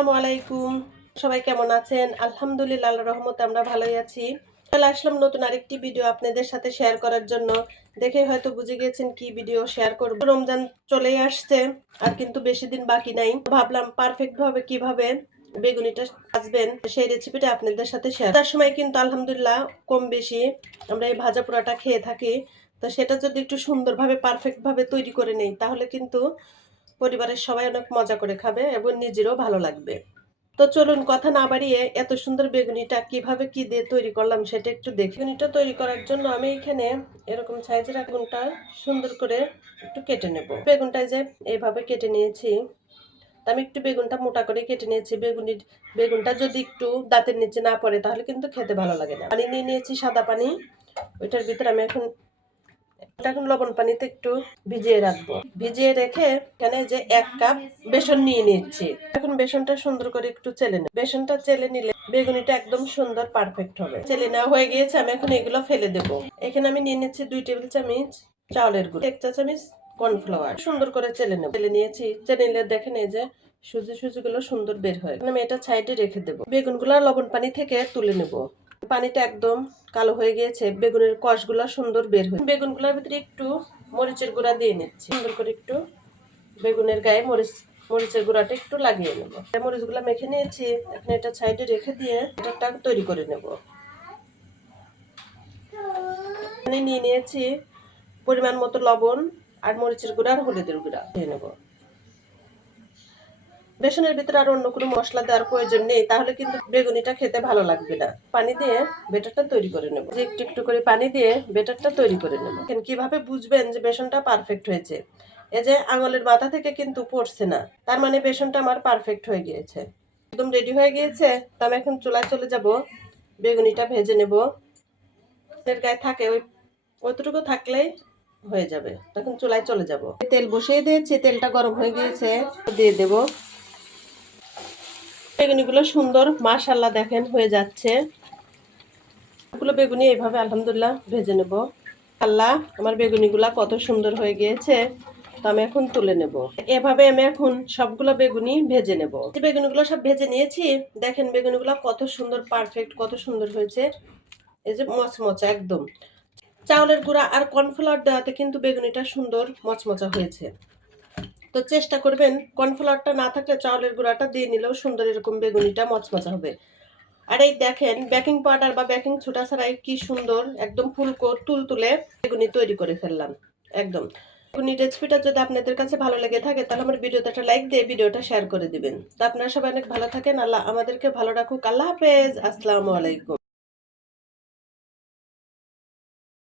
আসসালামু আলাইকুম। সবাই কেমন আছেন? আলহামদুলিল্লাহ রহমতে আমরা ভালোই আছি। চলে আসলাম নতুন আরেকটি ভিডিও আপনাদের সাথে শেয়ার করার জন্য। দেখে হয়তো বুঝে গিয়েছেন কি ভিডিও শেয়ার করব। রমজান চলেই আসছে, আর কিন্তু বেশি দিন বাকি নাই। ভাবলাম পারফেক্ট ভাবে কীভাবে বেগুনিটা ভাজবেন সেই রেসিপিটা আপনাদের সাথে শেয়ার তার সময় কিন্তু আলহামদুলিল্লাহ কম বেশি আমরা এই ভাজা পোড়াটা খেয়ে থাকি। তো সেটা যদি একটু সুন্দরভাবে পারফেক্ট ভাবে তৈরি করে নেই, তাহলে কিন্তু পরিবারের সবাই অনেক মজা করে খাবে এবং নিজেরও ভালো লাগবে। তো চলুন কথা না বাড়িয়ে এত সুন্দর বেগুনিটা কীভাবে কি দিয়ে তৈরি করলাম সেটা একটু দেখি। বেগুনিটা তৈরি করার জন্য আমি এখানে এরকম সাইজের বেগুনটা সুন্দর করে একটু কেটে নেব। বেগুনটা যে এইভাবে কেটে নিয়েছি আমি একটু বেগুনটা মোটা করে কেটে নিয়েছি। বেগুনি বেগুনটা যদি একটু দাঁতের নিচে না পড়ে তাহলে কিন্তু খেতে ভালো লাগে না। পানি নিয়ে নিয়েছি সাদা পানি, ওইটার ভিতরে আমি এখন এখন লবণ পানিতে একটু ভিজিয়ে রাখব। ভিজিয়ে রেখে এখানে যে এক কাপ বেসন নিয়ে নিচ্ছি। এখন বেসনটা সুন্দর করে একটু চেলে নেব। বেসনটা চেলে নিলে বেগুনিটা একদম সুন্দর পারফেক্ট হবে। চেলে নেওয়া হয়ে গিয়েছে, আমি এখন এগুলো ফেলে দেবো। এখানে আমি নিয়ে নিচ্ছি দুই টেবিল চামচ চাউলের গুঁড়ো, এক চা চামচ কর্নফ্লাওয়ার। সুন্দর করে চেলে নেব। চেলে নিয়েছি, চেলে নিলে দেখেন এই যে সুজি সুজিগুলো সুন্দর বের হয় আমি এটা সাইডে রেখে দেবো। বেগুনগুলো লবণ পানি থেকে তুলে নেব। পানিটা একদম কালো হয়ে গিয়েছে, বেগুনের কষগুলো সুন্দর বের হয়ে বেগুনগুলোর ভিতরে একটু মরিচের গুঁড়া দিয়ে নিচ্ছি। সুন্দর করে একটু বেগুনের গায়ে মরিচ, মরিচের গুঁড়াটা একটু লাগিয়ে নেব। মরিচগুলো মেখে নিয়েছি, এখন এটা সাইডে রেখে দিয়ে এটা তৈরি করে নেব। নিয়ে নিয়েছি পরিমাণ মতো লবণ আর মরিচের গুঁড়া আর হলুদের গুঁড়া দিয়ে নেব। বেসনের ভিতরে আর অন্য কোনো মশলা দেওয়ার প্রয়োজন নেই, তাহলে কিন্তু বেগুনিটা খেতে ভালো লাগবে না। পানি দিয়ে বেটারটা তৈরি করে নেব। যে একটু একটু করে পানি দিয়ে বেটারটা তৈরি করে নেব। কীভাবে বুঝবেন যে বেসনটা পারফেক্ট হয়েছে? এই যে আঙুলের মাথা থেকে কিন্তু পড়ছে না, তার মানে বেসনটা আমার পারফেক্ট হয়ে গিয়েছে। একদম রেডি হয়ে গিয়েছে, তো আমি এখন চুলায় চলে যাব। বেগুনিটা ভেজে নেব। এর গায়ে থাকে ওই, ওইটুকু থাকলেই হয়ে যাবে। তখন চুলায় চলে যাব। তেল বসিয়ে দিয়েছি, তেলটা গরম হয়ে গিয়েছে। দিয়ে দেবো। বেগুনিগুলো সুন্দর মাশাল্লাহ দেখেন, হয়ে যাচ্ছে। গুলো বেগুনি এইভাবে আলহামদুলিল্লাহ ভেজে নেব। আল্লাহ আমার বেগুনিগুলা কত সুন্দর হয়ে গিয়েছে। তো আমি এখন তুলে নেব। এভাবে আমি এখন সবগুলো বেগুনি ভেজে নেব। যে বেগুনিগুলো সব ভেজে নিয়েছি, দেখেন বেগুনিগুলো কত সুন্দর পারফেক্ট কত সুন্দর হয়েছে। এই যে মচমচা একদম। চাউলের গুঁড়া আর কর্নফ্লাওয়ার দেওয়াতে কিন্তু বেগুনিটা সুন্দর মচমচা হয়েছে। তো চেষ্টা করবেন কর্নফ্লাওয়ারটা না থাকলে চাউলের গুঁড়াটা দিয়ে নিলেও সুন্দর এরকম বেগুনিটা মচমচা হবে। আর এই দেখেন বেকিং পাউডার বা বেকিং ছোটা ছাড়াই কি সুন্দর একদম ফুলকো তুল তুলে বেগুনি তৈরি করে ফেললাম, একদম। বেগুনি রেসিপিটা যদি আপনাদের কাছে ভালো লেগে থাকে, তাহলে আমার ভিডিওতে একটা লাইক দিয়ে ভিডিওটা শেয়ার করে দিবেন। তো আপনারা সবাই অনেক ভালো থাকেন, আল্লাহ আমাদেরকে ভালো রাখুক। আল্লাহ হাফেজ, আসসালামু আলাইকুম।